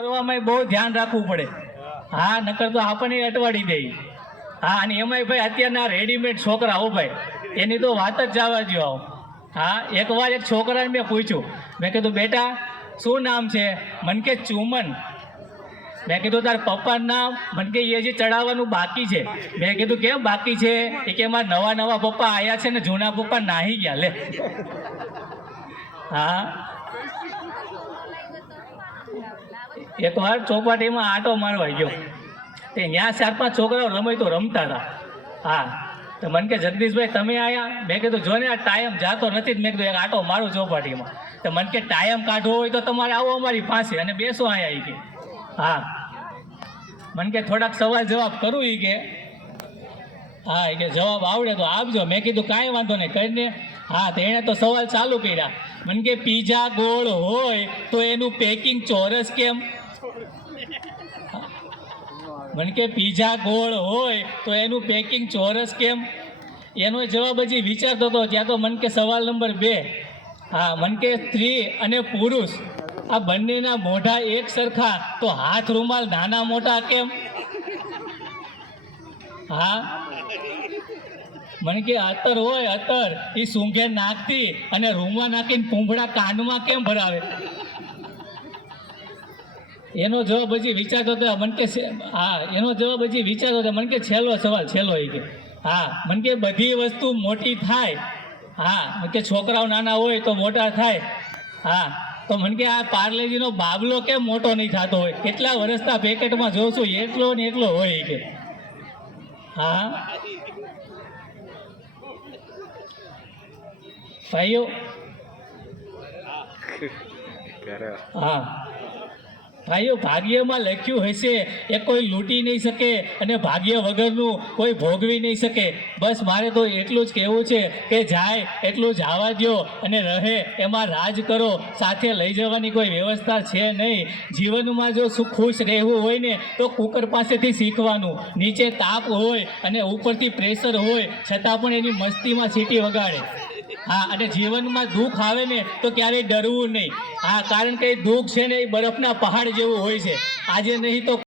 કરવામાં બહુ ધ્યાન રાખવું પડે. હા, નકર તો આપણને અટવાડી દે. હા, અને એમાંય ભાઈ અત્યારના રેડીમેડ છોકરા હો ભાઈ, એની તો વાત જ જવા દો. હા, એકવાર એક છોકરાને મેં પૂછ્યું, મેં કીધું બેટા શું નામ છે? મને કે ચુમન. મેં કીધું તાર પપ્પાનું નામ? મને કે એ જે ચડાવવાનું બાકી છે. મેં કીધું કેમ બાકી છે? એ કે મારા નવા પપ્પા આવ્યા છે ને જૂના પપ્પા નાહી ગયા લે. હા, એકવાર ચોપાટીમાં આટો મારવા ગયો, તે ત્યાં 4-5 છોકરાઓ રમતો રમતા હતા. હા, તો મને કે જગદીશભાઈ તમે આવ્યા? મેં કીધું જો ને આ ટાઈમ જાતો નથી. મેં કીધું એક આટો મારું ચોપાટીમાં. તો મને કે ટાઈમ કાઢવો હોય તો તમારે આવો અમારી પાસે અને બેસો અહીંયા. કે હા, મને કે થોડાક સવાલ જવાબ કરું. એ કે હા, એ કે જવાબ આવડે તો આપજો. મેં કીધું કાંઈ વાંધો નહીં કરીને. હા, તો એણે તો સવાલ ચાલુ કર્યા. મને કે પીઝા ગોળ હોય તો એનું પેકિંગ ચોરસ કેમ? મને કે પીઝા ગોળ હોય તો એનું પેકિંગ ચોરસ કેમ? એનો જવાબ હજી વિચારતો હતો ત્યાં તો મને કે સવાલ નંબર 2. હા, મને કે સ્ત્રી અને પુરુષ આ બંનેના મોઢા એક સરખા તો હાથ રૂમાલ નાના મોટા કેમ? હા, મને કે અત્તર હોય અત્તર એ સૂંઘે નાખતી અને રૂમમાં નાખીને પૂંભળા કાનમાં કેમ ભરાવે? એનો જવાબ હજી વિચારતો હતો. મને કે હા, એનો જવાબ હજી વિચારતો હતો. મને કે છેલ્લો સવાલ છેલ્લો. એ કે હા, મને કે બધી વસ્તુ મોટી થાય. હા, મને કે છોકરાઓ નાના હોય તો મોટા થાય. હા, તો મને કે આ પાર્લેજીનો બાબલો કેમ મોટો નહીં થતો હોય? કેટલા વર્ષના પેકેટમાં જોઉં છું એટલો ને એટલો હોય. કે હા ભાઈઓ, હા ભાઈઓ, ભાગ્યમાં લખ્યું હશે એ કોઈ લૂંટી નહીં શકે અને ભાગ્ય વગરનું કોઈ ભોગવી નહીં શકે. બસ મારે તો એટલું જ કહેવું છે કે જાય એટલું જવા દો અને રહે એમાં રાજ કરો. સાથે લઈ જવાની કોઈ વ્યવસ્થા છે નહીં. જીવનમાં જો ખુશ રહેવું હોય ને તો કુકર પાસેથી શીખવાનું. નીચે તાપ હોય અને ઉપરથી પ્રેશર હોય છતાં પણ એની મસ્તીમાં સીટી વગાડે. હા, અને જીવનમાં દુઃખ આવે ને તો ક્યારેય ડરવું નહીં. હા, કારણ કે દુઃખ છે ને એ બરફના પહાડ જેવું હોય છે. આજે નહીં તો